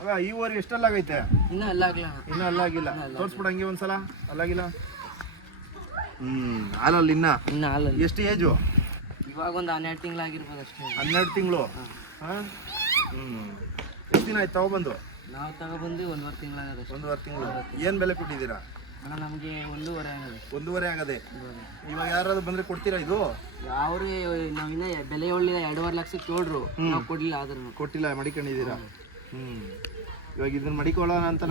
ಅಲ್ಲ ಈ ಓರಿ ಎಷ್ಟಲ್ಲಾಗೈತೆ? ಇನ್ನೂ ಅಲ್ಲಾಗ್ಲ. ಇನ್ನೂ ಅಲ್ಲಾಗಿಲ್ಲ. ತೋರಿಸ್ಬಿಡ ಹಂಗೆ ಒಂದ್ಸಲ. ಅಲ್ಲಾಗಿಲ್ಲ. ಹಾಲಲ್ಲಿ ಇನ್ನು ಹಾಲಲ್ಲಿ. ಎಷ್ಟು ಏಜು? ಇವಾಗ ಒಂದು 12 ತಿಂಗಳಾಗಿರ್ಬೋದು ಅಷ್ಟೇ. 12 ತಿಂಗಳು. ಹಾಂ. ಎಷ್ಟು ದಿನ ಆಯ್ತು ತಗೊಬಂದು? ನಾವು ತಗೊಬಂದು 1.5 ತಿಂಗಳಾಗದೆ. 1.5 ತಿಂಗಳು. ಏನು ಬೆಲೆ ಕೊಟ್ಟಿದ್ದೀರಾ? ಅಣ್ಣ ನಮಗೆ 1.5 ಆಗದೆ. 1.5 ಆಗದೆ. ಇವಾಗ ಯಾರಾದ್ರೂ ಬಂದರೆ ಕೊಡ್ತೀರಾ ಇದು? ಯಾರು ನಾವಿನ್ನ ಬೆಲೆ ಒಳ್ಳಿದ 2.5 ಲಕ್ಷಕ್ಕೆ ಕೇಳ್ರು, ನಾವು ಕೊಡಲಿಲ್ಲ. ಆದ್ರೂ ಕೊಟ್ಟಿಲ್ಲ, ಮಡಿಕೊಂಡಿದ್ದೀರಾ? ಇವಾಗ ಇದನ್ನ ಮಡಿಕೊಳ್ಳೋಣ ಅಂತ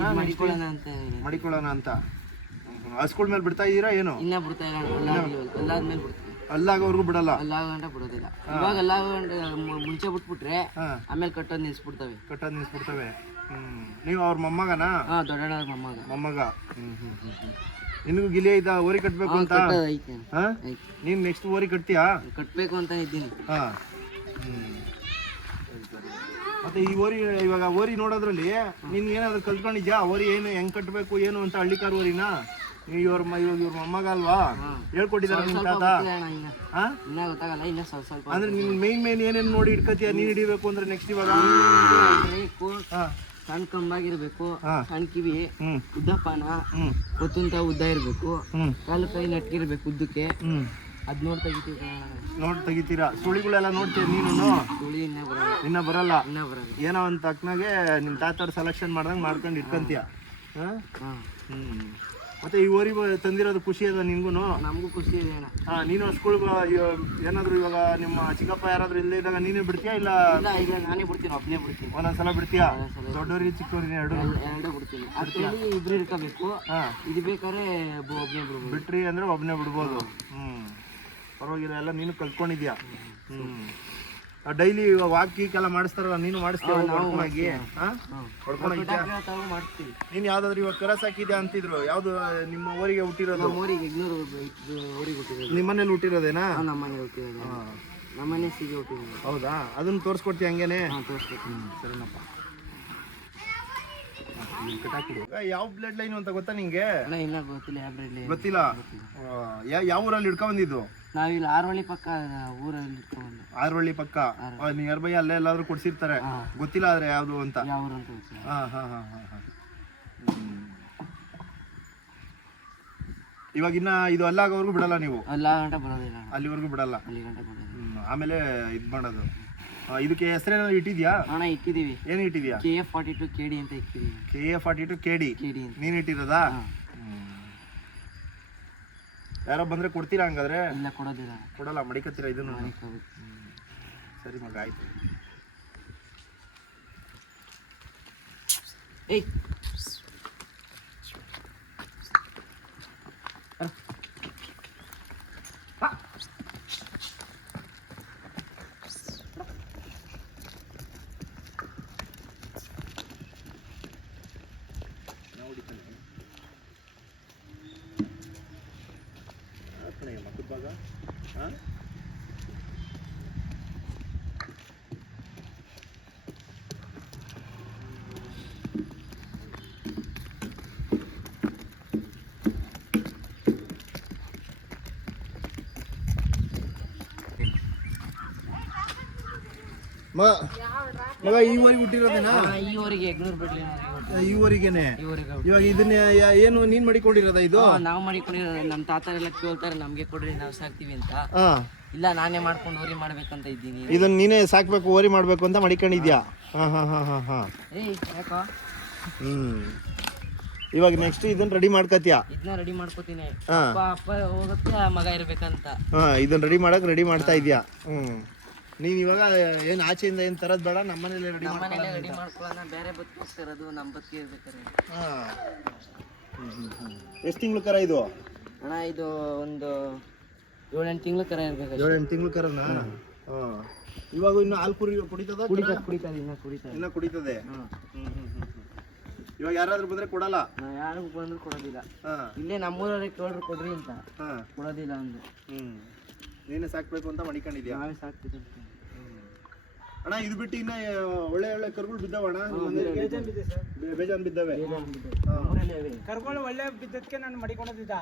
ಮಡಿಕೊಳ್ಳೋಣ ಅಂತ ಹಸ್ಗಳ ಮೇಲೆ ಬಿಡ್ತಾ ಇದ್ದೀರಾ ಏನು? ಇನ್ನ ಬಿಡ್ತಾ ಇಲ್ಲ, ಅಲ್ಲಾದ್ಮೇಲೆ ಬಿಡ್ತೀವಿ. ಅಲ್ಲಾಗೋರ್ಗು ಬಿಡಲ್ಲ? ಅಲ್ಲಾಗಂಟ ಬಿಡೋದಿಲ್ಲ. ಇವಾಗ ಅಲ್ಲಾಗಂಟ ಮುಂಚೆ ಬಿಟ್ಬಿಟ್ರೆ ಆಮೇಲೆ ಕಟ್ಟೋದು ನಿಲ್ಸ್ಬಿಡ್ತವೆ. ನೀವು ಅವ್ರ ಮೊಮ್ಮಗನಾ? ದೊಡ್ಡಣ್ಣ ಮೊಮ್ಮಗ. ನಿನಗೂ ಗಿಲಿ ಐತಾ ಓರಿ ಕಟ್ಬೇಕು ಅಂತ? ನೀನ್ ನೆಕ್ಸ್ಟ್ ಓರಿ ಕಟ್ತೀಯಾ? ಕಟ್ಬೇಕು ಅಂತ ಇದ್ದೀನಿ. ಮತ್ತೆ ಈ ಓರಿ ಇವಾಗ ಓರಿ ನೋಡೋದ್ರಲ್ಲಿ ನೀನ್ ಏನಾದ್ರು ಕಲ್ತ್ಕೊಂಡಿದ್ಯಾ? ಓರಿ ಏನು ಹೆಂಗ್ ಕಟ್ಬೇಕು ಏನು ಅಂತ? ಹಳ್ಳಿಕಾರ್ ಓರಿನ ಇವ್ರ ಮೊಮ್ಮಗ ಅಲ್ವಾ? ಹೇಳ್ಕೊಟ್ಟಿದಾರ ನಿಮ್ ತಾತ? ಅಂದ್ರೆ ನಿನ್ ಮೇನ್ ಏನೇನ್ ನೋಡಿ ಇಟ್ಕತಿಯ ನೀನ್ ಹಿಡಿಬೇಕು ಅಂದ್ರೆ ನೆಕ್ಸ್ಟ್? ಇವಾಗ ಸಣ್ಣ ಕಂಬಾಗಿರ್ಬೇಕು, ಸಣ್ಣ ಕಿವಿ, ಉದ್ದಪ್ಪನ, ಗೊತ್ತಂತ ಉದ್ದ ಇರ್ಬೇಕು, ಕಾಲು ಕೈ ನಟ್ಕಿರ್ಬೇಕು ಉದ್ದಕ್ಕೆ. ಅದ್ ನೋಡಿ ತೆಗಿತೀರಾ? ಸುಳಿಗಳೆಲ್ಲ ನೋಡ್ತೀಯ ನೀನು? ಸುಳಿ ಇನ್ನ ಬರಲ್ಲ. ಏನೋ ಒಂದ್ ತಕ್ಕನಾಗೆ ನಿಮ್ ತಾತವ್ರ ಸೆಲೆಕ್ಷನ್ ಮಾಡ್ದಂಗ್ ಮಾಡ್ಕೊಂಡು ಇಟ್ಕಂತೀಯ. ಮತ್ತೆ ಈ ಓರಿ ತಂದಿರೋದು ಖುಷಿ ಅದ ನಿನ್ಗೂ? ನಮಗೂ ಖುಷಿ ಇದೆ ಅಣ್ಣ. ನೀನು ಸ್ಕೂಲ್ ಏನಾದ್ರು ಇವಾಗ ನಿಮ್ಮ ಚಿಕ್ಕಪ್ಪ ಯಾರಾದ್ರೂ ಇಲ್ಲೇ ಇದ್ದಾಗ ನೀನೇ ಬಿಡ್ತೀಯಾ? ಇಲ್ಲ ನಾನೇ ಬಿಡ್ತೀನಿ, ಒಬ್ಬನೇ ಬಿಡ್ತೀನಿ. ಒಂದೊಂದ್ಸಲ ಬಿಡ್ತೀಯಾ? ದೊಡ್ಡವ್ರಿ ಚಿಕ್ಕವ್ರಿ ಎರಡು ಬಿಡ್ತೀನಿ. ಅದ್ರಲ್ಲಿ ಇಬ್ರು ಇರ್ಕೋಬೇಕು. ಇದು ಬೇಕಾದ್ರೆ ಒಬ್ಬನೇ ಬಿಡ್ಬೋದು. ಬಿಟ್ರಿ ಅಂದ್ರೆ ಒಬ್ಬನೇ ಬಿಡ್ಬೋದು. ಪರವಾಗಿಲ್ಲ, ಎಲ್ಲ ನೀನು ಕಲ್ತ್ಕೊಂಡಿದ್ಯಾ. ಡೈಲಿ ವಾಕಿಂಗ್ ಮಾಡಿಸ್ತಾರಲ್ಲ, ನೀನು ಮಾಡಿಸ್ತೀಯ? ಮಾಡ್ತೀವಿ. ನೀನು ಯಾವ್ದಾದ್ರು ಇವಾಗ ಕರ ಸಾಕಿದ್ಯಾ ಅಂತಿದ್ರು? ಯಾವ್ದು ನಿಮ್ಮ ಊರಿಗೆ ಹುಟ್ಟಿರೋದು? ನಿಮ್ಮನೇಲಿ ಹುಟ್ಟಿರೋದೇನಾ? ನಮ್ಮನೆ ಹುಟ್ಟಿರೋದು. ನಮ್ಮನೆ ಸೀಗೆ ಹುಟ್ಟಿರೋದು. ಹೌದಾ? ಅದನ್ನ ತೋರಿಸ್ಕೊಡ್ತೀಯ ಹಂಗೇನೆ? ತೋರಿಸ್ಕೊಡ್ತೀನಿ. ಸರಿನಪ್ಪ. ಯಾವ ಬ್ಲಡ್ ಲೈನ್ ಅಂತ ಗೊತ್ತಾ ನಿಂಗೆ? ಗೊತ್ತಿಲ್ಲ. ಯಾವ ಊರಲ್ಲಿ ಹಿಡ್ಕೊಂಡ್ ಬಂದಿದ್ದು? ನಾವಿಲ್ಲಿ ಆರವಳ್ಳಿ ಪಕ್ಕ ಊರಲ್ಲಿ ಹಿಡ್ಕೊಂಡು. ಆರವಳ್ಳಿ ಪಕ್ಕ ನಿಯರ್ ಬೈ ಅಲ್ಲೇ ಎಲ್ಲಾದ್ರೂ ಕೊಡ್ಸಿರ್ತಾರೆ. ಗೊತ್ತಿಲ್ಲ ಆದ್ರೆ ಯಾವ್ದು ಅಂತ. ಯಾವ ಊರು ಅಂತ? ಇವಾಗ ಇನ್ನ ಇದು ಅಲ್ಲಾಗೋವರೆಗೂ ಬಿಡಲ್ಲ ನೀವು? ಅಲ್ಲಾಗಂಟ ಬರೋದಿಲ್ಲ. ಅಲ್ಲಿವರೆಗೂ ಬಿಡಲ್ಲ? ಅಲ್ಲಿಗಂಟ ಬರೋದಿಲ್ಲ. ಆಮೇಲೆ ಇದ್ ಮಾಡೋದು. ಇದಕ್ಕೆ ಹೆಸರೇನಾದ್ರು ಇಟ್ಟಿದ್ಯಾ? ಅಣ್ಣ ಇಟ್ಟಿದೀವಿ. ಏನ್ ಇಟ್ಟಿದ್ಯಾ? KF42 KD ಅಂತ ಇಟ್ಟಿದೀವಿ. KF42 KD ನೀನ್ ಇಟ್ಟಿರೋದಾ? ಯಾರೋ ಬಂದ್ರೆ ಕೊಡ್ತೀರಾ ಹಂಗಾದ್ರೆ? ಇಲ್ಲ, ಕೊಡೋದಿಲ್ಲ. ಕೊಡಲ್ಲ, ಮಡಿಕತ್ತೀರಾ ಇದನ್ನು? ಸರಿ ಮಗ, ಆಯ್ತು. ಮಗ ಈ ಊರಿಗೆ ಹುಟ್ಟಿರೋದೇನಾ? ಈ ಊರಿಗೆ ಯಗ್ನೂರ್ ಬಿಡ್ಲಿ. ಈ ಊರಿಗೆನೆ? ಇವಾಗ ಇದನ್ನ ಏನು ನೀನ್ ಮಡಿಕೊಂಡಿರೋದ ಇದು? ನಾವು ಮಡಿಕೊಂಡಿರೋದು. ನಮ್ಮ ತಾತರೆಲ್ಲ ಕೇಳ್ತಾರೆ ನಮ್ಗೆ ಕೊಡ್ರಿ, ನಾವು ಸಾಕ್ತಿವಿ ಅಂತ. ಇಲ್ಲ, ನಾನೇ ಮಾಡ್ಕೊಂಡು ಓರಿ ಮಾಡ್ಬೇಕಂತ ಇದ್ದೀನಿ. ಇದನ್ನ ನೀನೇ ಸಾಕ್ಬೇಕು, ಓರಿ ಮಾಡ್ಬೇಕು ಅಂತ ಮಡಿಕೊಂಡಿದ್ಯಾ? ಯಾಕೋ? ಇವಾಗ ನೆಕ್ಸ್ಟ್ ಇದನ್ನ ರೆಡಿ ಮಾಡ್ಕತ್ಯಾ? ಇದನ್ನ ರೆಡಿ ಮಾಡ್ಕೋತೀನಿ. ಅಪ್ಪ ಹೋಗುತ್ತೆ, ಮಗ ಇರ್ಬೇಕಂತ. ಇದನ್ನ ರೆಡಿ ಮಾಡ್ತಾ ಇದ್ಯಾ? ನೀನ್ ಇವಾಗ ಏನ್ ಆಚೆಯಿಂದ ಏನ್ ತರದ್ ಬೇಡ, ನಮ್ಮನೇಲೆ ರೆಡಿ ಮಾಡ್ಕೊಳ್ಳೋಣ. ಬೇರೆ ಬದುಕಿರೋದು ನಮ್ಮ ಬದುಕಿ ಇರ್ಬೇಕಾರೆ. ಎಷ್ಟು ತಿಂಗಳು ಕರ ಇದು? ಅಣ್ಣ ಇದು ಒಂದು 7-8 ತಿಂಗಳು ಕರ ಇರ್ಬೇಕು. 7-8 ತಿಂಗಳು ಕರನಾ? ಇವಾಗ ಇನ್ನು ಹಾಲು ಕುಡಿತದ? ಇನ್ನ ಕುಡಿತದೆ. ಇವಾಗ ಯಾರಾದ್ರೂ ಬಂದ್ರೆ ಕೊಡಲ್ಲ? ಯಾರು ಬಂದ್ರು ಕೊಡೋದಿಲ್ಲ. ಇಲ್ಲೇ ನಮ್ಮೂರವ್ರಿಗೆ ಕೇಳ್ರು ಕೊಡ್ರಿ ಅಂತ. ಕೊಡೋದಿಲ್ಲ ಒಂದು. ನೀನೇ ಸಾಕ್ಬೇಕು ಅಂತ ಮಡಿಕೊಂಡಿದ್ಯಾ? ನಾವೇ ಸಾಕ್ತಿದ್ವಿ. ಅಣ್ಣ ಇದು ಬಿಟ್ಟು ಇನ್ನ ಒಳ್ಳೆ ಕರುಗಳು ಬಿದ್ದಾವಣ್ಣ? ಬೇಜಾನ್ ಬಿದ್ದಾವೆ. ಕರುಗಳು ಒಳ್ಳೆ ಬಿದ್ದಕ್ಕೆ ನಾನು ಮಡಿಕೊಂಡಿದ್ದ.